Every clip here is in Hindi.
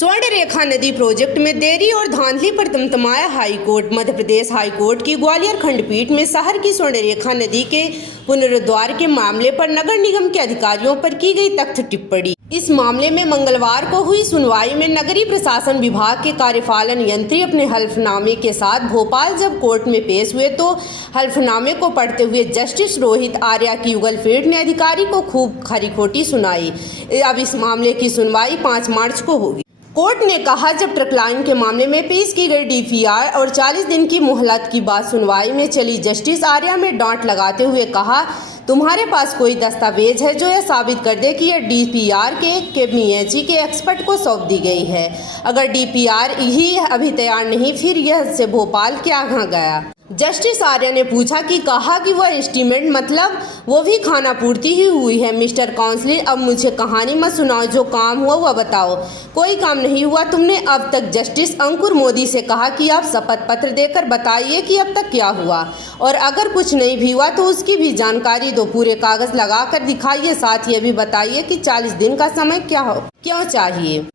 स्वर्ण रेखा नदी प्रोजेक्ट में देरी और धांधली पर तमतमाया हाईकोर्ट। मध्य प्रदेश हाईकोर्ट की ग्वालियर खंडपीठ में शहर की स्वर्ण रेखा नदी के पुनरुद्धार के मामले पर नगर निगम के अधिकारियों पर की गई तख्त टिप्पणी। इस मामले में मंगलवार को हुई सुनवाई में नगरीय प्रशासन विभाग के कार्यपालन यंत्री अपने हल्फनामे के साथ भोपाल जब कोर्ट में पेश हुए तो हल्फनामे को पढ़ते हुए जस्टिस रोहित आर्या की युगल पीठ ने अधिकारी को खूब खरी खोटी सुनाई। अब इस मामले की सुनवाई 5 मार्च को होगी। कोर्ट ने कहा, जब ट्रक लाइन के मामले में पेश की गई डीपीआर और 40 दिन की मोहलत की बात सुनवाई में चली, जस्टिस आर्या में डांट लगाते हुए कहा, तुम्हारे पास कोई दस्तावेज है जो यह साबित कर दे कि यह डीपीआर के केबीएचई के एक्सपर्ट को सौंप दी गई है। अगर डीपीआर ही अभी तैयार नहीं, फिर यह से भोपाल क्या गया। जस्टिस आर्या ने पूछा कि कहा कि वह एस्टीमेट मतलब वो भी खाना पूर्ति ही हुई है। मिस्टर काउंसिलर, अब मुझे कहानी मत सुनाओ, जो काम हुआ वह बताओ। कोई काम नहीं हुआ तुमने अब तक। जस्टिस अंकुर मोदी से कहा कि आप शपथ पत्र देकर बताइए कि अब तक क्या हुआ, और अगर कुछ नहीं भी हुआ तो उसकी भी जानकारी दो। पूरे कागज लगा कर दिखाइए, साथ ही भी बताइए कि 40 दिन का समय क्यों चाहिए।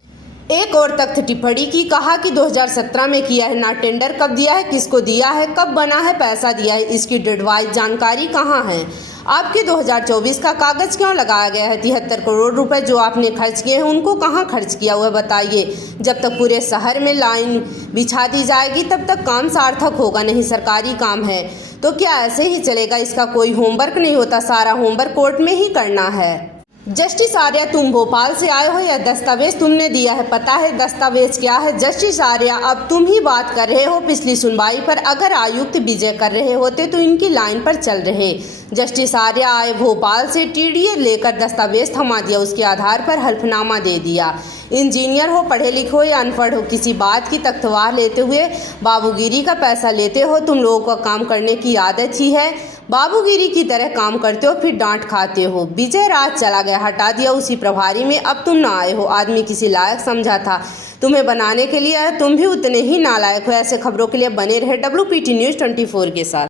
एक और तख्त टिप्पणी की, कहा कि 2017 में किया है ना, टेंडर कब दिया है, किसको दिया है, कब बना है, पैसा दिया है, इसकी डेटवाइज जानकारी कहाँ है। आपके 2024 का कागज क्यों लगाया गया है। 73 करोड़ रुपए जो आपने खर्च किए हैं उनको कहाँ खर्च किया हुआ बताइए। जब तक पूरे शहर में लाइन बिछा दी जाएगी तब तक काम सार्थक होगा, नहीं सरकारी काम है तो क्या ऐसे ही चलेगा। इसका कोई होमवर्क नहीं होता, सारा होमवर्क कोर्ट में ही करना है। जस्टिस आर्या, तुम भोपाल से आए हो, या दस्तावेज तुमने दिया है, पता है दस्तावेज क्या है। जस्टिस आर्या, अब तुम ही बात कर रहे हो। पिछली सुनवाई पर अगर आयुक्त विजय कर रहे होते तो इनकी लाइन पर चल रहे। जस्टिस आर्या आए भोपाल से, टीडीए लेकर दस्तावेज थमा दिया, उसके आधार पर हल्फनामा दे दिया। इंजीनियर हो, पढ़े लिखे हो या अनपढ़ हो, किसी बात की तख्तवार लेते हुए बाबूगिरी का पैसा लेते हो। तुम लोगों को काम करने की आदत ही है, बाबूगिरी की तरह काम करते हो फिर डांट खाते हो। विजय राज चला गया, हटा दिया उसी प्रभारी में, अब तुम ना आए हो। आदमी किसी लायक समझा था तुम्हें बनाने के लिए, तुम भी उतने ही नालायक हो। ऐसे खबरों के लिए बने रहे WPT News 24 के साथ।